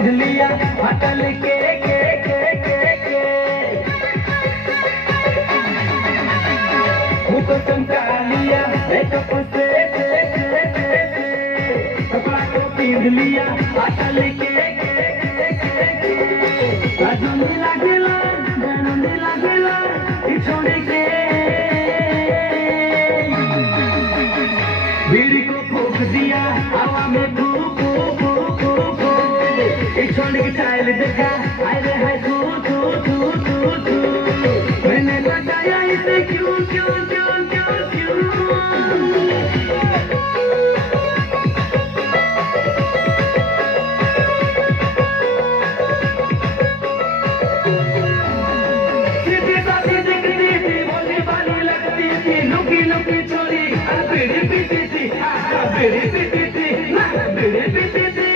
पींध लिया अटल के मुझको चमका लिया मेकअप से कपड़ा को पींध लिया अटल के नीला गिला नीला गिला छोड़ के बीड़ी को फूक दिया हवा में फूक छोड़ के चाइल देखा अरे है तू मैंने बताया इसे क्यों लुकी छोरी बीड़ी पीती थी बीड़ी पीती थी बीड़ी पीती थी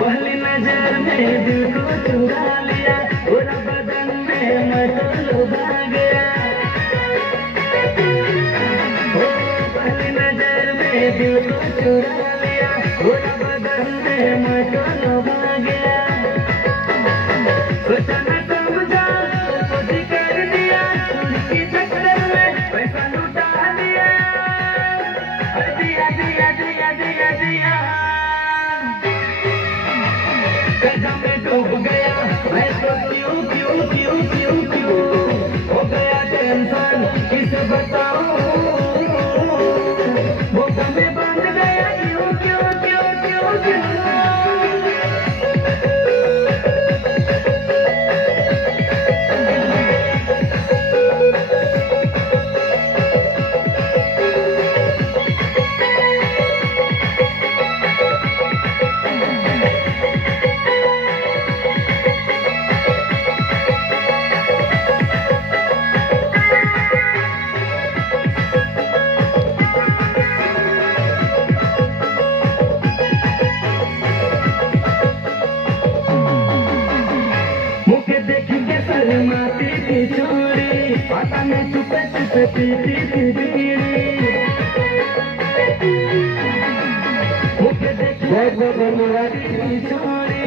पहली नजर में दिल को चुरा लिया पूरा बदन में मैं तो लुभा गया पहली नजर में दिल को चुरा लिया पूरा बदन में मैं तो लुभा गया सोचा न समझा कुछ कर दिया चोरी की चक्कर में पैसा लुटा दिया दिया कदम में डूब गया मैं तो क्यों हो गया टेंशन किसे बताऊं वो में बंद गया क्यों माती थी छोड़ी पता नहीं चुपे पीती थी बीड़ी मुझे देखी बहुत धन्यवाद छोड़ी